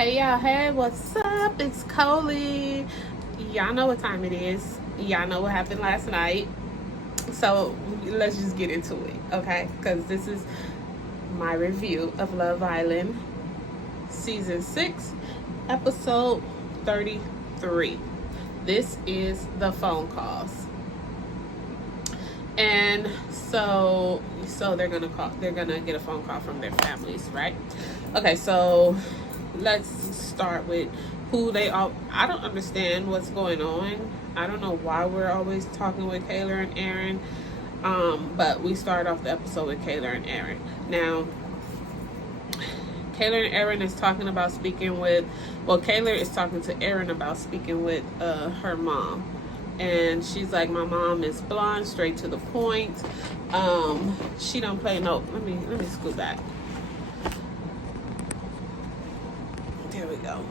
Hey y'all, hey, what's up? It's Coley. Y'all know what time it is. Y'all know what happened last night. So let's just get into it, okay? Because this is my review of Love Island Season 6, Episode 33. This is the phone calls. And so they're gonna get a phone call from their families, right? Okay, so let's start with who they all. I don't understand what's going on. I don't know why we're always talking with Kayla and Aaron. But we start off the episode with Kayla and Aaron. Now, Kayla and Aaron is talking about speaking with. Well, Kayla is talking to Aaron about speaking with her mom, and she's like, "My mom is blonde, straight to the point. She don't play no." Let me scoot back. There we go.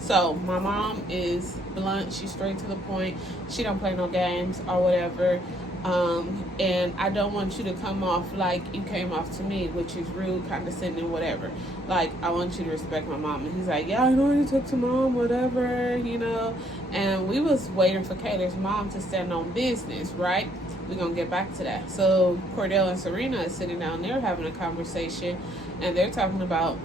So my mom is blunt. She's straight to the point. She don't play no games or whatever. And I don't want you to come off like you came off to me, which is rude, condescending, whatever. Like, I want you to respect my mom. And he's like, yeah, I know you took to mom, whatever, you know. And we was waiting for Kayla's mom to stand on business, right? We're going to get back to that. So Cordell and Serena is sitting down there having a conversation, and they're talking about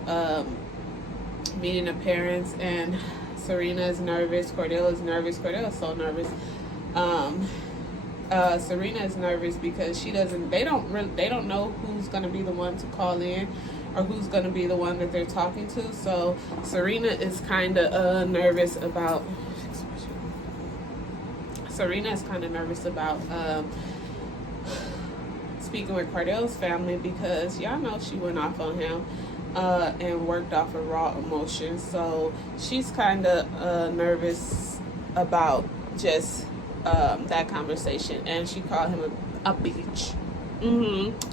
meeting the parents, and Serena is nervous. Cordell is nervous. Cordell is so nervous. Serena is nervous because they don't know who's going to be the one to call in or who's going to be the one that they're talking to. So Serena is kind of nervous about speaking with Cordell's family, because y'all know she went off on him and worked off of raw emotions. So she's kind of nervous about just that conversation, and she called him a bitch.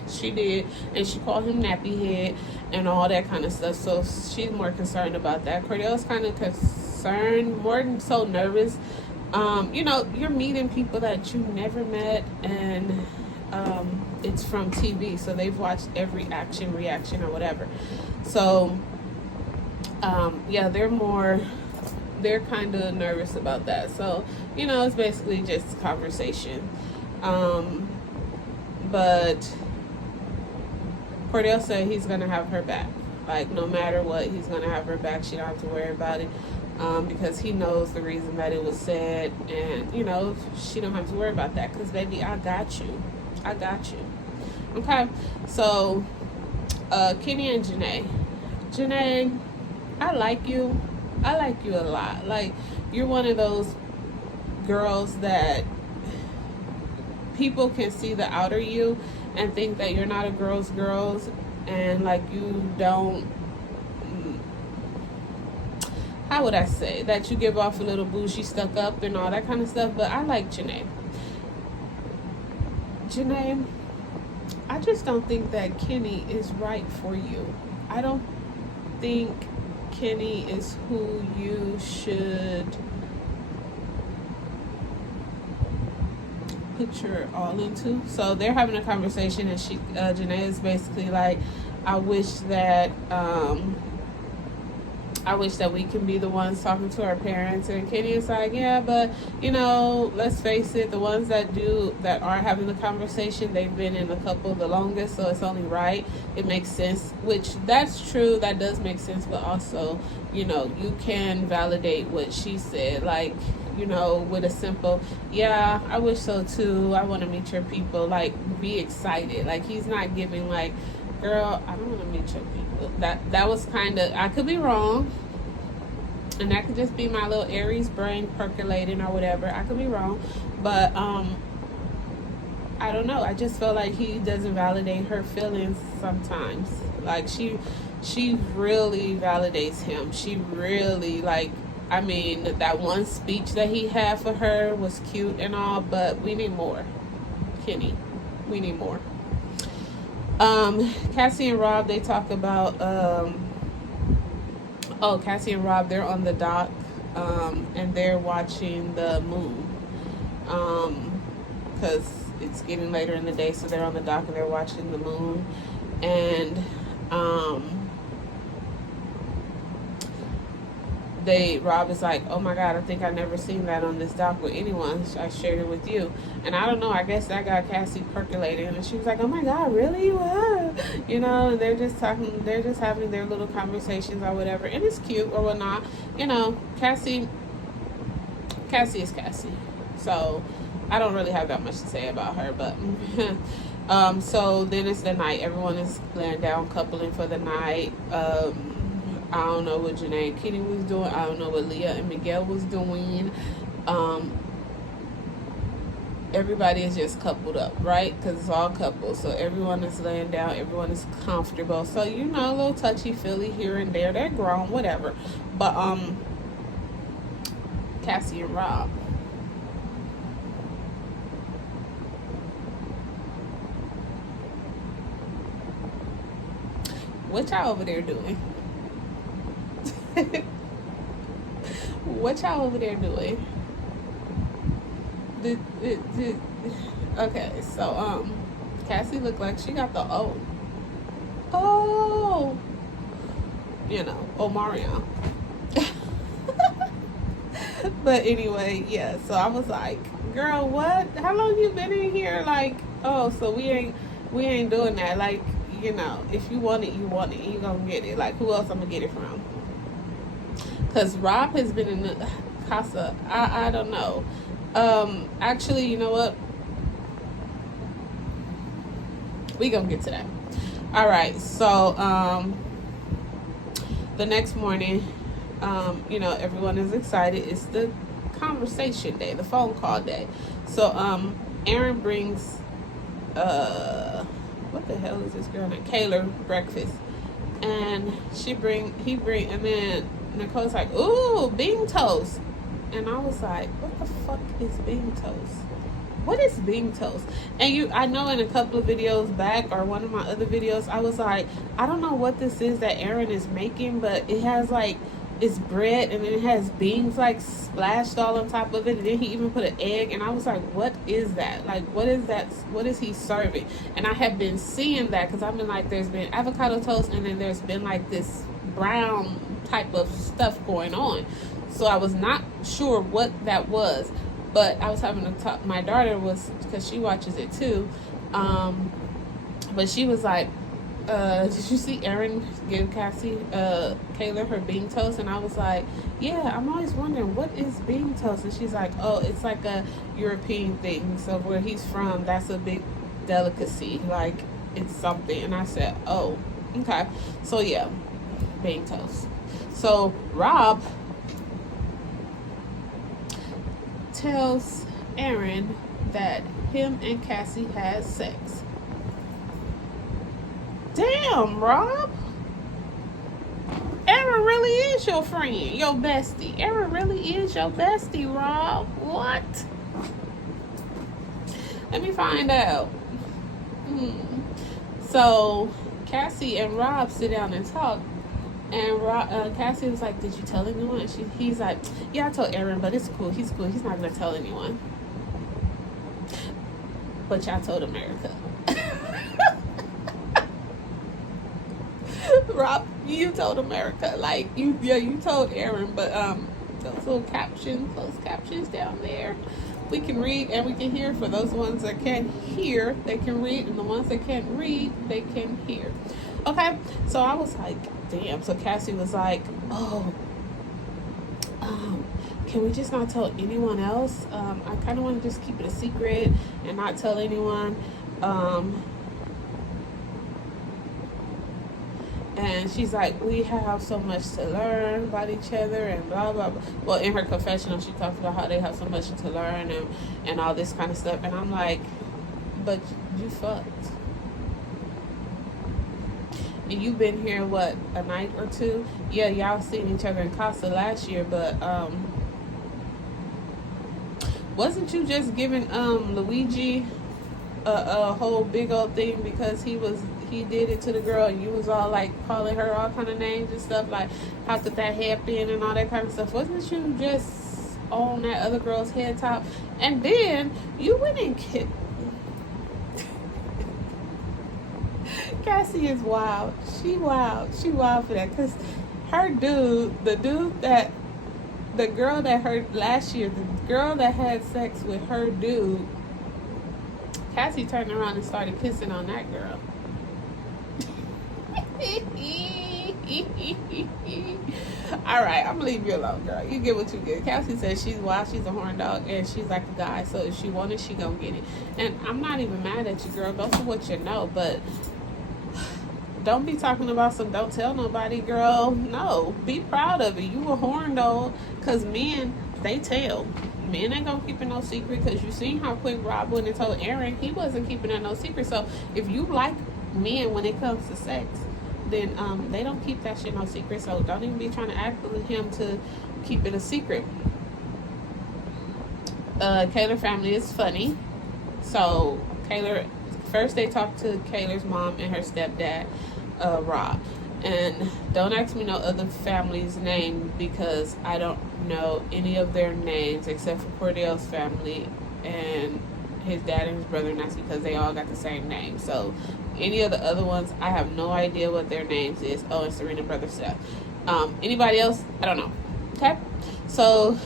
She did, and she called him nappy head and all that kind of stuff. So she's more concerned about that. Cordell's kind of concerned, more than so nervous. You're meeting people that you never met, and it's from TV, so they've watched every action, reaction, or whatever. So they're kind of nervous about that. So, it's basically just conversation. But Cordell said he's going to have her back. Like, no matter what, he's going to have her back. She don't have to worry about it, because he knows the reason that it was said. And, she don't have to worry about that, because, baby, I got you. Okay? So, Kenny and Janae. Janae, I like you. I like you a lot. Like, you're one of those girls that people can see the outer you and think that you're not a girl's and like you don't, how would I say, that you give off a little bougie, stuck up and all that kind of stuff. But I like Janae. I just don't think that Kenny is right for you. I don't think Kenny is who you should put your all into. So they're having a conversation, and Janae is basically like, I wish that we can be the ones talking to our parents. And Kenny is like, yeah, but let's face it, the ones that are having the conversation, they've been in a couple the longest, so it's only right. It makes sense, which that's true, that does make sense. But also, you can validate what she said, like, with a simple, yeah, I wish so too, I want to meet your people. Like, be excited. Like, he's not giving like, girl, I don't want to meet your people. That was kind of, I could be wrong, and that could just be my little Aries brain percolating or whatever. I could be wrong, but I don't know. I just feel like he doesn't validate her feelings sometimes. Like, she really validates him. She really, like, I mean, that one speech that he had for her was cute and all, but we need more. Kenny, we need more. Cassie and Rob, they talk about Cassie and Rob, they're on the dock, and they're watching the moon, because it's getting later in the day, so they're on the dock and they're watching the moon. And Rob is like, oh my God, I think I never seen that on this doc with anyone. I shared it with you. And I don't know, I guess that got Cassie percolating. And she was like, oh my God, really? Wow. You know, and they're just having their little conversations or whatever. And it's cute or whatnot. You know, Cassie is Cassie. So I don't really have that much to say about her, but so then it's the night. Everyone is laying down, coupling for the night. I don't know what Janae and Kitty was doing. I don't know what Leah and Miguel was doing. Everybody is just coupled up, right? Because it's all couples. So everyone is laying down. Everyone is comfortable. So, you know, a little touchy-feely here and there. They're grown, whatever. But Cassie and Rob. What y'all over there doing? What y'all over there doing? Okay, so Cassie looked like she got the oh, you know, Omarion. But anyway, yeah. So I was like, girl, what? How long you been in here? Like, oh, so we ain't doing that. Like, you know, if you want it, you want it. You gonna get it. Like, who else I'm gonna get it from? Because Rob has been in the casa. I don't know. Actually, you know what? We gonna get to that. All right. So, the next morning, you know, everyone is excited. It's the conversation day, the phone call day. So, Aaron brings, what the hell is this girl named Kayla breakfast, and and then Nicole's like, ooh, bean toast. And I was like, what the fuck is bean toast? What is bean toast? And I know in a couple of videos back, or one of my other videos, I was like, I don't know what this is that Aaron is making, but it has like, it's bread and then it has beans like splashed all on top of it, and then he even put an egg, and I was like, what is that? Like, what is that? What is he serving? And I have been seeing that because I've been like, there's been avocado toast, and then there's been like this brown type of stuff going on. So I was not sure what that was, but I was having to talk. My daughter was, because she watches it too, but she was like, did you see Aaron give Kayla her bean toast? And I was like, yeah, I'm always wondering, what is bean toast? And she's like, oh, it's like a European thing. So where he's from, that's a big delicacy. Like, it's something. And I said, oh, okay. So yeah, bean toast. So Rob tells Aaron that him and Cassie had sex. Damn, Rob. Aaron really is your friend, your bestie. Aaron really is your bestie, Rob. What? Let me find out. So Cassie and Rob sit down and talk. And Cassie was like, did you tell anyone? And he's like, yeah, I told Aaron, but it's cool. He's cool. He's not going to tell anyone. But y'all told America. Rob, you told America. Like, you told Aaron, but those captions down there, we can read and we can hear. For those ones that can't hear, they can read, and the ones that can't read, they can hear. Okay, so I was like, damn. So Cassie was like, oh, can we just not tell anyone else? I kind of want to just keep it a secret and not tell anyone. And she's like, we have so much to learn about each other and blah, blah, blah. Well, in her confessional, she talked about how they have so much to learn and all this kind of stuff. And I'm like, but you fucked. And you've been here, what, a night or two? Yeah, y'all seen each other in Casa last year, but wasn't you just giving Luigi a whole big old thing because he did it to the girl, and you was all like calling her all kind of names and stuff, like how could that happen and all that kind of stuff? Wasn't you just on that other girl's head top? And then you went and kissed. Cassie is wild. She wild for that, because her dude, the dude that the girl that heard last year, the girl that had sex with her dude, Cassie turned around and started kissing on that girl. All right, I'm gonna leave you alone, girl. You get what you get. Cassie says she's wild, she's a horn dog, and she's like a guy. So if she wanted, she gonna get it. And I'm not even mad at you, girl. Go for what you know, but don't be talking about some don't tell nobody, girl. No, be proud of it. You a horn dog, cause men, they tell. Men ain't gonna keep it no secret, cause you seen how quick Rob went and told Aaron he wasn't keeping it no secret. So if you like men when it comes to sex, then they don't keep that shit no secret. So don't even be trying to act with him to keep it a secret. Kayla family is funny. So Kayla, first they talked to Kayla's mom and her stepdad, Rob. And don't ask me no other family's name, because I don't know any of their names except for Cordell's family and his dad and his brother, and that's because they all got the same name. So any of the other ones, I have no idea what their names is. Oh, and Serena brother Seth. Anybody else? I don't know. Okay, so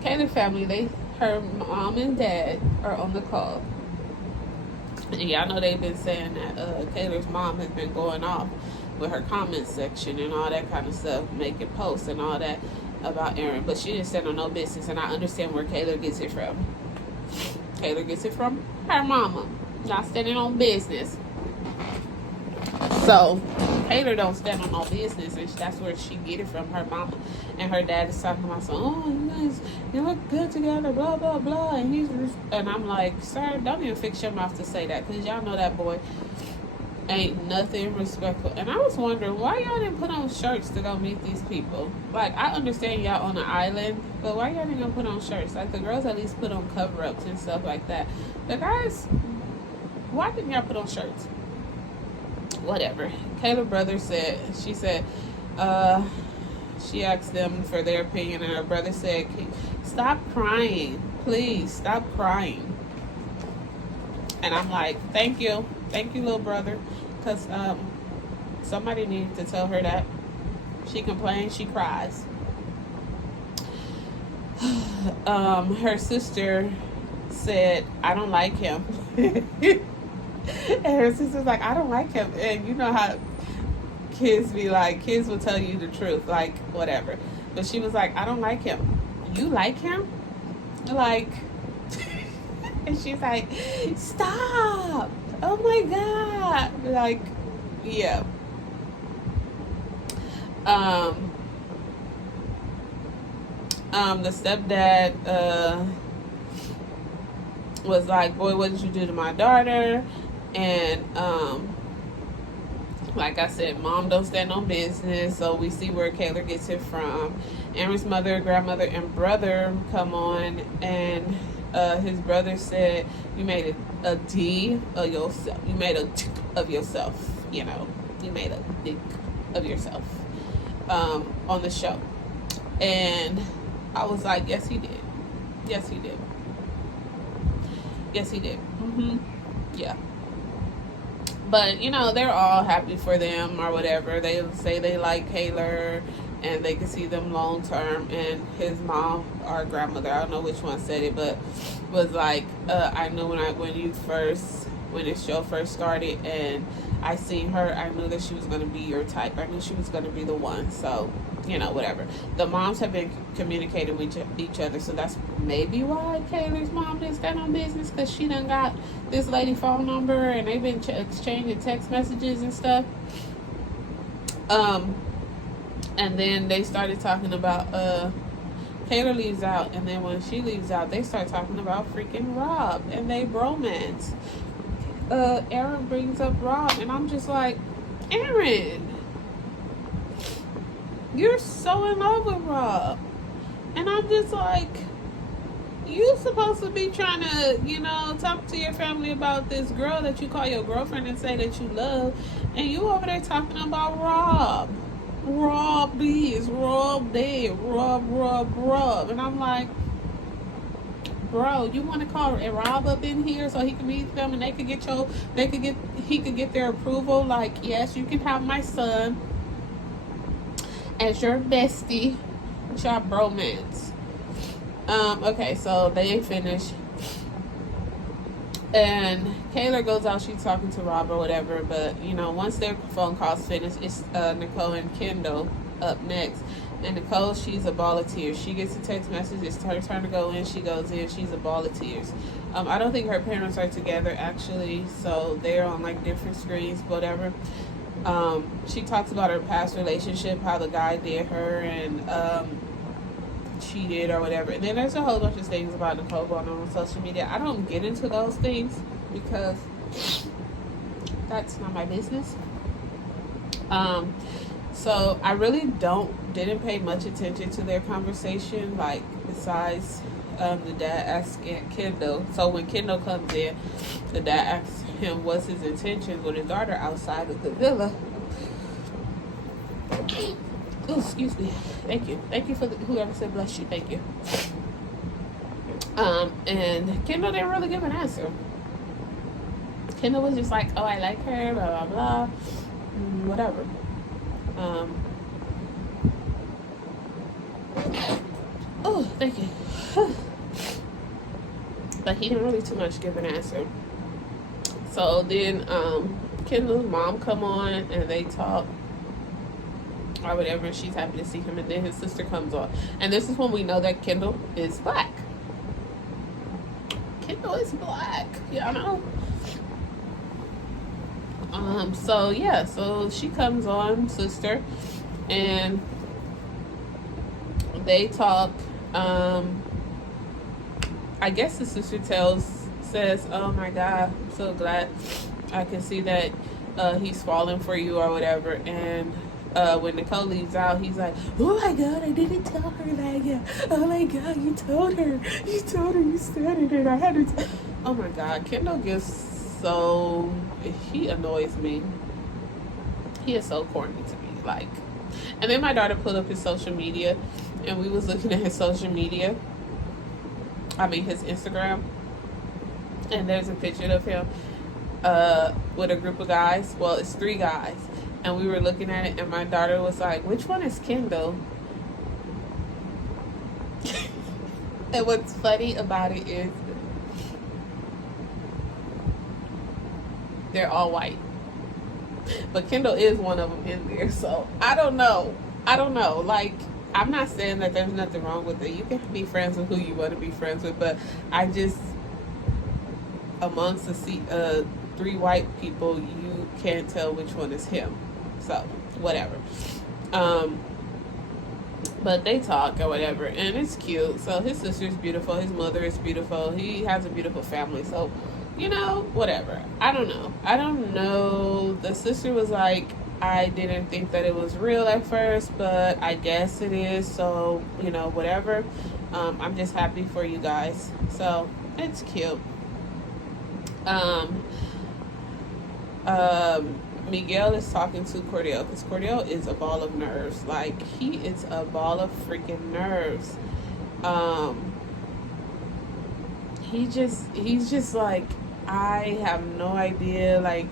Kayla family, her mom and dad are on the call. And y'all know they've been saying that Kayla's mom has been going off with her comment section and all that kind of stuff, making posts and all that about Aaron, but she didn't stand on no business, and I understand where Kayla gets it from. Kayla gets it from her mama, not standing on business. So Kayla don't stand on no business, and that's where she get it from, her mama. And her dad is talking about, so, oh, you guys, you look good together, blah blah blah, and I'm like, sir, don't even fix your mouth to say that, because y'all know that boy ain't nothing respectful. And I was wondering why y'all didn't put on shirts to go meet these people. Like, I understand y'all on an island, but why y'all didn't put on shirts? Like, the girls at least put on cover-ups and stuff like that. The guys, why didn't y'all put on shirts? Whatever. Kayla's brother said, she asked them for their opinion, and her brother said, stop crying, please stop crying. And I'm like, thank you, little brother, because somebody needs to tell her that. She complains, she cries. Her sister said, I don't like him. And her sister's like, I don't like him. And you know how kids be like, kids will tell you the truth, like, whatever. But she was like, I don't like him. You like him? Like, and she's like, stop. Oh my God. Like, yeah. The stepdad was like, boy, what did you do to my daughter? And like I said, mom don't stand on business, so we see where Kayla gets it from. Aaron's mother, grandmother, and brother come on, and his brother said, you made a D of yourself. You made a tick of yourself. You know, you made a dick of yourself on the show. And I was like, yes, he did. Yes, he did. Yes, he did. Yeah. But, you know, they're all happy for them or whatever. They say they like Kayla and they can see them long term. And his mom or grandmother, I don't know which one said it, but was like, I knew when this show first started and I seen her, I knew that she was going to be your type. I knew she was going to be the one. So, you know, whatever. The moms have been communicating with each other, so that's maybe why Kayla's mom didn't stand on business, because she done got this lady phone number and they've been exchanging text messages and stuff. And then they started talking about Kayla leaves out, and then when she leaves out, they start talking about freaking Rob and they bromance. Aaron brings up Rob, and I'm just like, Aaron, you're so in love with Rob. And I'm just like, you supposed to be trying to, you know, talk to your family about this girl that you call your girlfriend and say that you love, and you over there talking about Rob. Rob this, Rob that, Rob. And I'm like, bro, you want to call Rob up in here so he can meet them and he could get their approval? Like, yes, you can have my son as your bestie, Shop bromance. Okay, so they finish. And Kayla goes out, she's talking to Rob or whatever, but once their phone calls finish, it's Nicole and Kendall up next. And Nicole, she's a ball of tears. She gets a text message, it's her turn to go in, she goes in, she's a ball of tears. I don't think her parents are together actually, so they're on like different screens, whatever. She talks about her past relationship, how the guy did her and cheated or whatever. And then there's a whole bunch of things about Nicole going on social media. I don't get into those things because that's not my business. So I really didn't pay much attention to their conversation, like besides the dad asking Kendall. So when Kendall comes in, the dad asks him what's his intentions with his daughter outside of the villa. Oh, excuse me. Thank you for whoever said bless you. Thank you. And Kendall didn't really give an answer. Kendall was just like, oh, I like her, blah blah blah, whatever. Oh, thank you. But he didn't really too much give an answer. So then Kendall's mom come on and they talk or whatever, and she's happy to see him, and then his sister comes on. And this is when we know that Kendall is black. Kendall is black, y'all know. So she comes on, sister, and they talk. I guess the sister says, oh my God, I'm so glad I can see that he's falling for you or whatever. And when Nicole leaves out, he's like, oh my God, I didn't tell her that yet. Oh my God, you told her, you said it, and I had to oh my God, Kendall he annoys me. He is so corny to me, like. And then my daughter pulled up his social media, and we was looking at his social media, his Instagram, and there's a picture of him with a group of guys. Well, it's 3 guys. And we were looking at it, and my daughter was like, which one is Kendall? And what's funny about it is they're all white. But Kendall is one of them in there. So, I don't know. Like, I'm not saying that there's nothing wrong with it. You can be friends with who you want to be friends with. But I just, amongst the 3 white people, you can't tell which one is him. So, whatever. But they talk or whatever, and it's cute. So his sister's beautiful, his mother is beautiful, he has a beautiful family. So, whatever. I don't know. The sister was like, I didn't think that it was real at first, but I guess it is. So, whatever. I'm just happy for you guys. So, it's cute. Miguel is talking to Cordell, because Cordell is a ball of nerves. Like, he is a ball of freaking nerves. He's just like, I have no idea. Like,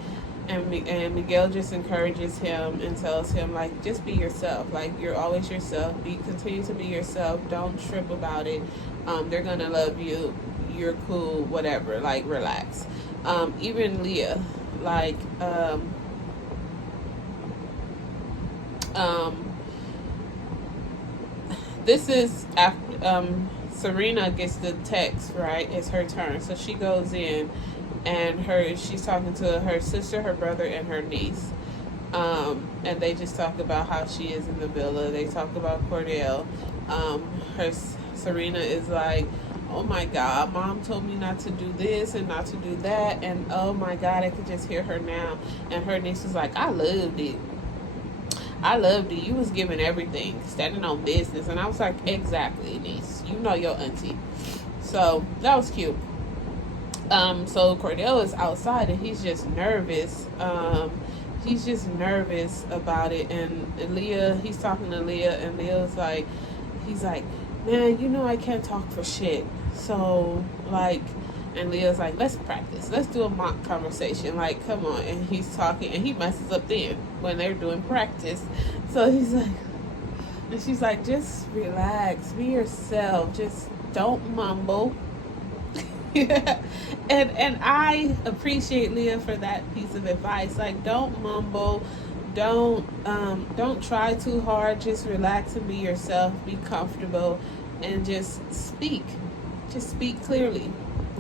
and Miguel just encourages him and tells him, like, just be yourself. Like, you're always yourself. Continue to be yourself. Don't trip about it. They're gonna love you. You're cool. Whatever. Like, relax. Even Leah, like, this is after Serena gets the text, right? It's her turn, so she goes in, and she's talking to her sister, her brother, and her niece, and they just talk about how she is in the villa. They talk about Cordell. Serena is like, oh my God, Mom told me not to do this and not to do that, and oh my God, I could just hear her now. And her niece is like, I loved it. You was giving everything, standing on business. And I was like, exactly, niece. You know your auntie. So that was cute. So Cordell is outside, and he's just nervous. He's just nervous about it. And Leah, he's talking to Leah, and Leah's like, he's like, man, I can't talk for shit. So, like, and Leah's like, let's practice. Let's do a mock conversation. Like, come on. And he's talking, and he messes up then when they're doing practice. So he's like, And she's like, just relax, be yourself, just don't mumble. Yeah. And I appreciate Leah for that piece of advice. Like, don't mumble, don't try too hard, just relax and be yourself, be comfortable, and just speak clearly.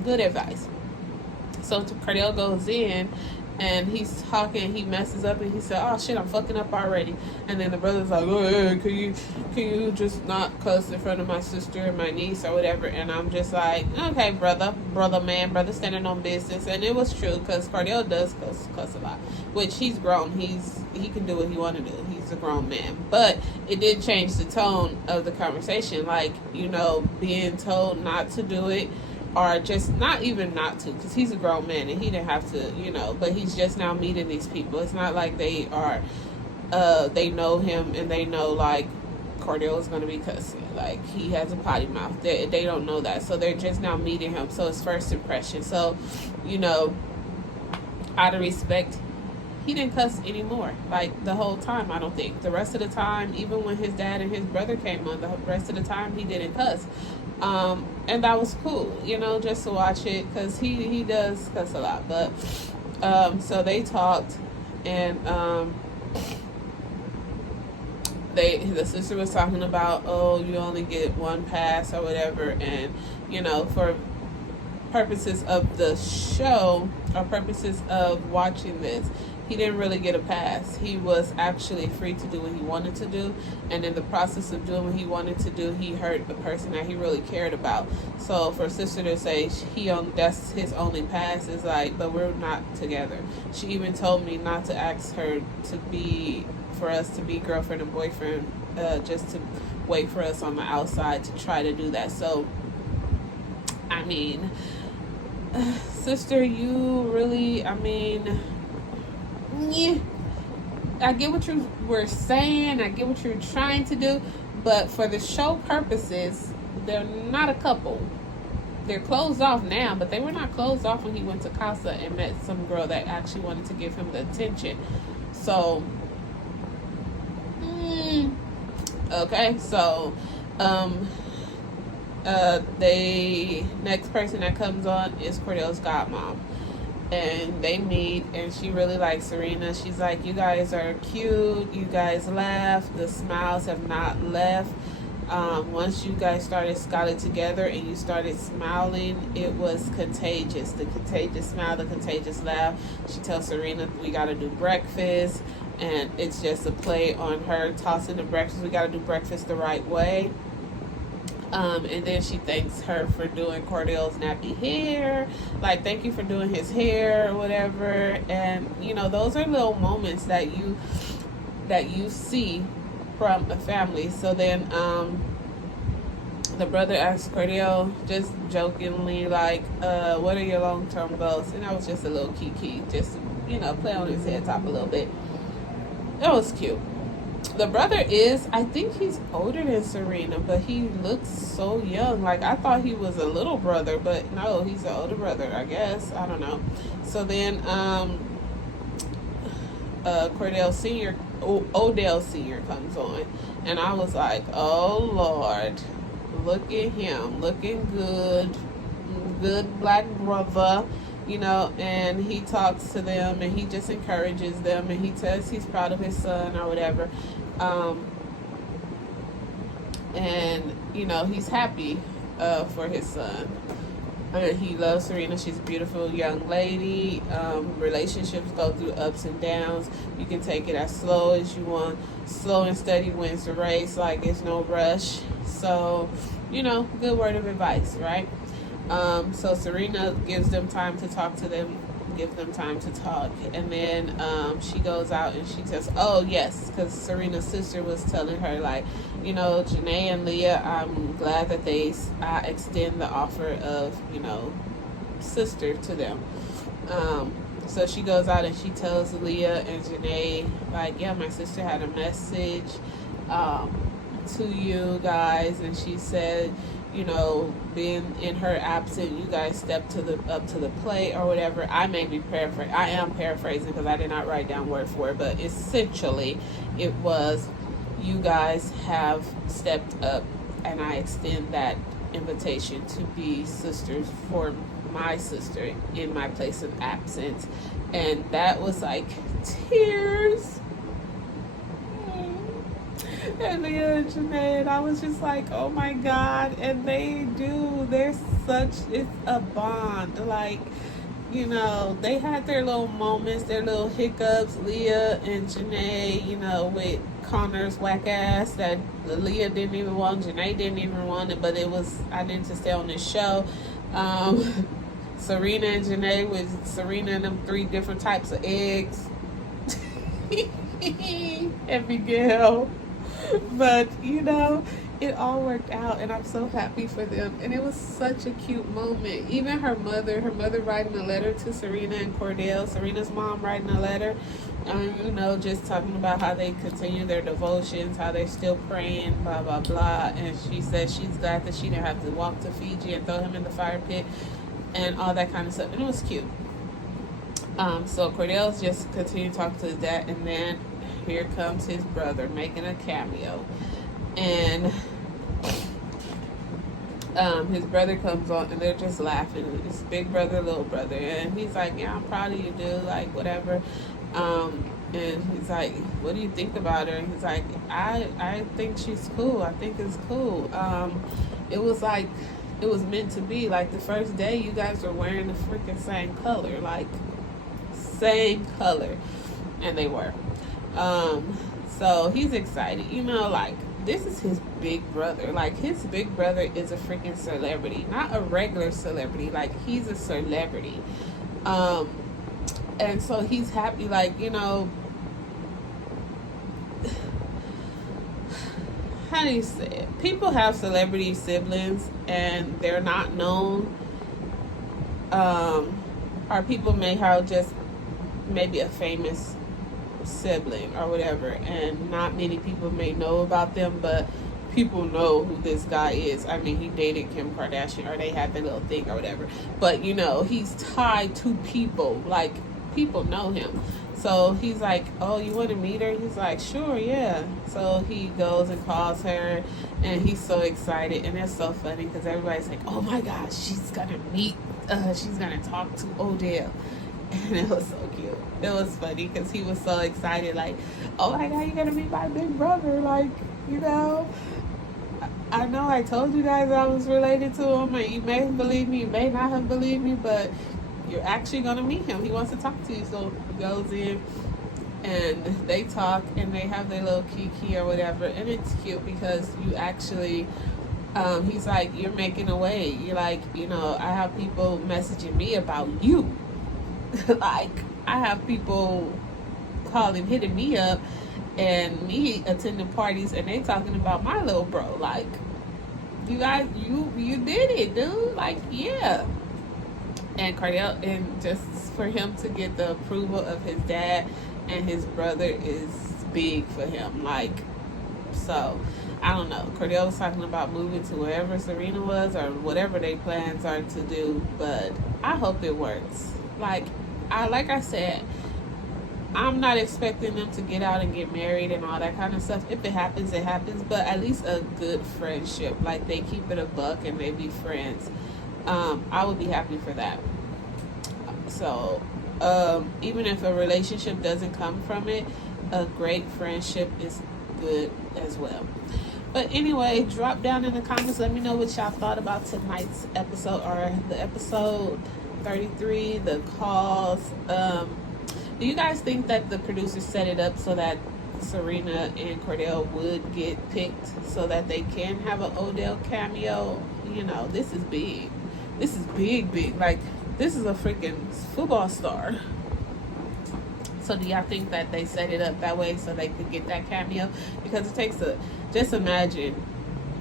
Good advice. So Cardell goes in and he's talking, he messes up and he said, oh shit, I'm fucking up already. And then the brother's like, oh, hey, can you just not cuss in front of my sister and my niece or whatever? And I'm just like, okay, brother standing on business. And it was true, because Cardell does cuss a lot, which he's grown. He can do what he want to do. He's a grown man. But it did change the tone of the conversation. Like, being told not to do it, or just not even not to, because he's a grown man and he didn't have to, but he's just now meeting these people. It's not like they are, they know him and they know, like, Cardell is going to be cussing. Like, he has a potty mouth. They don't know that. So they're just now meeting him. So it's first impression. So, out of respect, he didn't cuss anymore, like, the whole time. I don't think the rest of the time, even when his dad and his brother came on, the rest of the time he didn't cuss. And that was cool, just to watch it, because he does cuss a lot. But so they talked, and the sister was talking about, oh, you only get one pass or whatever, and for purposes of the show, or purposes of watching this, he didn't really get a pass. He was actually free to do what he wanted to do, and in the process of doing what he wanted to do, he hurt the person that he really cared about. So for sister to say that's his only pass is like, but we're not together. She even told me not to ask her for us to be girlfriend and boyfriend, just to wait for us on the outside to try to do that. So, I mean, sister, you really, yeah, I get what you were saying, I get what you're trying to do, but for the show purposes, they're not a couple. They're closed off now, but they were not closed off when he went to Casa and met some girl that actually wanted to give him the attention. So, okay, so, the next person that comes on is Cordell's godmom. And they meet, and she really likes Serena. She's like, you guys are cute, you guys laugh, the smiles have not left. Once you guys started scouting together and you started smiling, it was contagious. The contagious smile, the contagious laugh. She tells Serena, we got to do breakfast, and it's just a play on her tossing the breakfast. We got to do breakfast the right way. And then she thanks her for doing Cordell's nappy hair, like, thank you for doing his hair or whatever. And those are little moments that you see from a family. So then the brother asked Cordell, just jokingly, like, what are your long-term goals? And that was just a little kiki, just play on his head top a little bit. That was cute. The brother I think he's older than Serena, but he looks so young. Like, I thought he was a little brother, but no, he's an older brother, I guess. I don't know. So then Cordell Sr., Odell Sr. comes on, and I was like, oh Lord, look at him, looking good black brother. And he talks to them, and he just encourages them, and he says he's proud of his son or whatever. And he's happy for his son. He loves Serena. She's a beautiful young lady. Relationships go through ups and downs. You can take it as slow as you want. Slow and steady wins the race. Like, it's no rush. So, good word of advice, right? So Serena gives them time to talk to them, give them time to talk, and then she goes out and she says, oh yes, because Serena's sister was telling her, like, Janae and Leah, I'm glad that they extend the offer of, sister to them. So she goes out and she tells Leah and Janae, like, yeah, my sister had a message to you guys, and she said, being in her absence, you guys stepped up to the plate or whatever. I may be paraphrasing. I am paraphrasing because I did not write down word for it, but essentially it was, you guys have stepped up, and I extend that invitation to be sisters for my sister in my place of absence. And that was like tears. And Leah and Janae, and I was just like, oh my God. And they're such, it's a bond. Like, you know, they had their little moments, their little hiccups. Leah and Janae, you know, with Connor's whack ass that Leah didn't even want, Janae didn't even want it, but I needed to stay on this show. Serena and Janae with Serena and them 3 different types of eggs. And Miguel. But, you know, it all worked out, and I'm so happy for them. And it was such a cute moment. Even her mother writing a letter to Serena and Cordell, Serena's mom writing a letter, you know, just talking about how they continue their devotions, how they're still praying, blah, blah, blah. And she said she's glad that she didn't have to walk to Fiji and throw him in the fire pit and all that kind of stuff. And it was cute. So Cordell's just continuing to talk to his dad, and then here comes his brother making a cameo. And his brother comes on, and they're just laughing. It's big brother, little brother, and he's like, yeah, I'm proud of you, dude, like whatever. And he's like, what do you think about her? And he's like, I think she's cool. I think it's cool. It was like, it was meant to be. Like the first day you guys were wearing the freaking same color, like same color. And they were. So he's excited, you know, like this is his big brother. Like his big brother is a freaking celebrity, not a regular celebrity. Like he's a celebrity. And so he's happy, like, you know, how do you say it? People have celebrity siblings and they're not known. Or people may have just maybe a famous sibling or whatever, and not many people may know about them, but people know who this guy is. I mean, he dated Kim Kardashian, or they had their little thing or whatever, but you know, he's tied to people, like people know him. So he's like, oh, you want to meet her? He's like, sure, yeah. So he goes and calls her, and he's so excited, and it's so funny because everybody's like, oh my gosh, she's gonna talk to Odell. And it was so cute. It was funny because he was so excited, like, oh my God, you're gonna meet my big brother. Like, you know, I know I told you guys I was related to him, and you may have believed me, you may not have believed me, but you're actually gonna meet him. He wants to talk to you. So he goes in and they talk, and they have their little kiki or whatever, and it's cute because you actually he's like, you're making a way. You're like, you know, I have people messaging me about you. Like, I have people hitting me up, and me attending parties, and they talking about my little bro. Like, you guys, you did it, dude. Like, yeah. And Cordell, and just for him to get the approval of his dad and his brother is big for him. Like, so I don't know. Cordell was talking about moving to wherever Serena was, or whatever their plans are to do, but I hope it works. Like I said, I'm not expecting them to get out and get married and all that kind of stuff. If it happens, it happens. But at least a good friendship. Like, they keep it a buck and they be friends. I would be happy for that. So, even if a relationship doesn't come from it, a great friendship is good as well. But anyway, drop down in the comments. Let me know what y'all thought about tonight's episode, or the episode 33, the calls. Do you guys think that the producers set it up so that Serena and Cordell would get picked so that they can have an Odell cameo? You know, this is big. This is big. Like, this is a freaking football star. So do y'all think that they set it up that way so they could get that cameo? Because it takes just imagine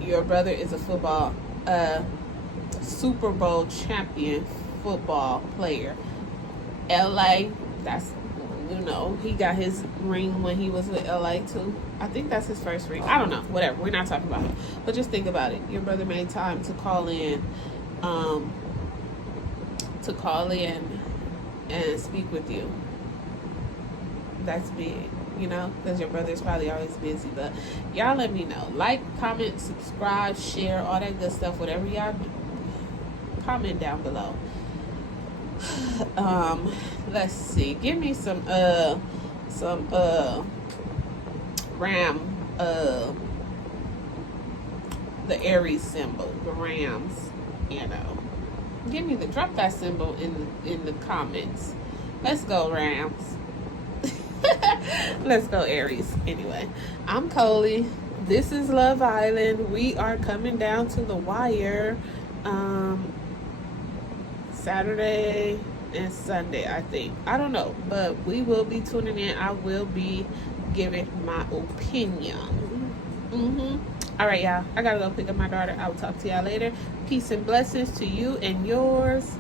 your brother is a football, Super Bowl champion football player. LA, that's, you know, he got his ring when he was with LA too. I think that's his first ring. I don't know, whatever, we're not talking about it. But just think about it. Your brother made time to call in and speak with you. That's big. you know, because your brother's probably always busy. But y'all let me know. Like, comment, subscribe, share, all that good stuff. Whatever y'all do, comment down below. Let's see. Give me some ram, the Aries symbol, the rams, you know. Give me drop that symbol in the comments. Let's go, Rams. Let's go, Aries. Anyway, I'm Coley. This is Love Island. We are coming down to the wire Saturday and Sunday, I think. I don't know, but we will be tuning in. I will be giving my opinion. All right, y'all. I gotta go pick up my daughter. I will talk to y'all later. Peace and blessings to you and yours.